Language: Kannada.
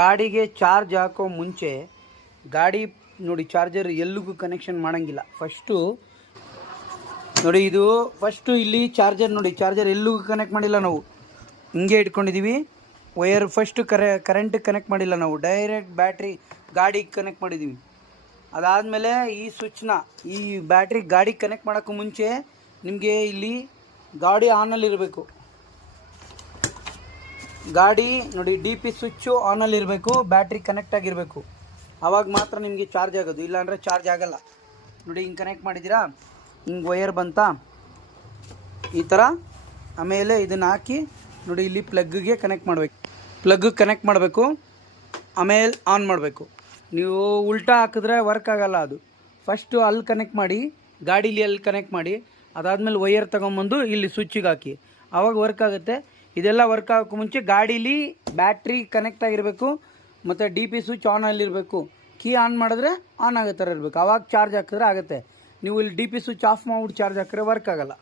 ಗಾಡಿಗೆ ಚಾರ್ಜ್ ಹಾಕೋ ಮುಂಚೆ ಗಾಡಿ ನೋಡಿ ಚಾರ್ಜರ್ ಎಲ್ಲಿಗೂ ಕನೆಕ್ಷನ್ ಮಾಡೋಂಗಿಲ್ಲ. ಫಸ್ಟು ನೋಡಿ, ಇದು ಫಸ್ಟು ಇಲ್ಲಿ ಚಾರ್ಜರ್ ನೋಡಿ, ಚಾರ್ಜರ್ ಎಲ್ಲಿಗೂ ಕನೆಕ್ಟ್ ಮಾಡಿಲ್ಲ ನಾವು, ಹಿಂಗೆ ಇಟ್ಕೊಂಡಿದ್ದೀವಿ. ವಯರ್ ಫಸ್ಟು ಕರೆಂಟ್ ಕನೆಕ್ಟ್ ಮಾಡಿಲ್ಲ ನಾವು, ಡೈರೆಕ್ಟ್ ಬ್ಯಾಟ್ರಿ ಗಾಡಿಗೆ ಕನೆಕ್ಟ್ ಮಾಡಿದ್ದೀವಿ. ಅದಾದಮೇಲೆ ಈ ಸ್ವಿಚ್ನ ಈ ಬ್ಯಾಟ್ರಿ ಗಾಡಿಗೆ ಕನೆಕ್ಟ್ ಮಾಡೋಕ್ಕೂ ಮುಂಚೆ ನಿಮಗೆ ಇಲ್ಲಿ ಗಾಡಿ ಆನಲ್ಲಿರಬೇಕು. ಗಾಡಿ ನೋಡಿ DP ಸ್ವಿಚ್ಚು ಆನಲ್ಲಿರಬೇಕು, ಬ್ಯಾಟ್ರಿ ಕನೆಕ್ಟ್ ಆಗಿರಬೇಕು. ಆವಾಗ ಮಾತ್ರ ನಿಮಗೆ ಚಾರ್ಜ್ ಆಗೋದು, ಇಲ್ಲಾಂದರೆ ಚಾರ್ಜ್ ಆಗೋಲ್ಲ. ನೋಡಿ ಹಿಂಗೆ ಕನೆಕ್ಟ್ ಮಾಡಿದ್ದೀರಾ, ಹಿಂಗೆ ವಯರ್ ಬಂತಾ ಈ ಥರ. ಆಮೇಲೆ ಇದನ್ನು ಹಾಕಿ ನೋಡಿ ಇಲ್ಲಿ ಪ್ಲಗ್ಗೆ ಕನೆಕ್ಟ್ ಮಾಡಬೇಕು. ಪ್ಲಗ್ಗೆ ಕನೆಕ್ಟ್ ಮಾಡಬೇಕು, ಆಮೇಲೆ ಆನ್ ಮಾಡಬೇಕು. ನೀವು ಉಲ್ಟಾ ಹಾಕಿದ್ರೆ ವರ್ಕ್ ಆಗೋಲ್ಲ ಅದು. ಫಸ್ಟು ಅಲ್ಲಿ ಕನೆಕ್ಟ್ ಮಾಡಿ, ಗಾಡೀಲಿ ಅಲ್ಲಿ ಕನೆಕ್ಟ್ ಮಾಡಿ, ಅದಾದಮೇಲೆ ವಯರ್ ತೊಗೊಂಬಂದು ಇಲ್ಲಿ ಸ್ವಿಚ್ಚಿಗೆ ಹಾಕಿ, ಆವಾಗ ವರ್ಕ್ ಆಗುತ್ತೆ. ಇದೆಲ್ಲ ವರ್ಕ್ ಆಗೋಕ್ಕೂ ಮುಂಚೆ ಗಾಡೀಲಿ ಬ್ಯಾಟ್ರಿ ಕನೆಕ್ಟ್ ಆಗಿರಬೇಕು ಮತ್ತು DP ಸ್ವಿಚ್ ಆನಲ್ಲಿರಬೇಕು. ಕೀ ಆನ್ ಮಾಡಿದ್ರೆ ಆನ್ ಆಗೋ ಥರ ಇರಬೇಕು, ಆವಾಗ ಚಾರ್ಜ್ ಹಾಕಿದ್ರೆ ಆಗುತ್ತೆ. ನೀವು ಇಲ್ಲಿ DP ಸ್ವಿಚ್ ಆಫ್ ಮಾಡಿಬಿಟ್ಟು ಚಾರ್ಜ್ ಹಾಕಿದ್ರೆ ವರ್ಕ್ ಆಗೋಲ್ಲ.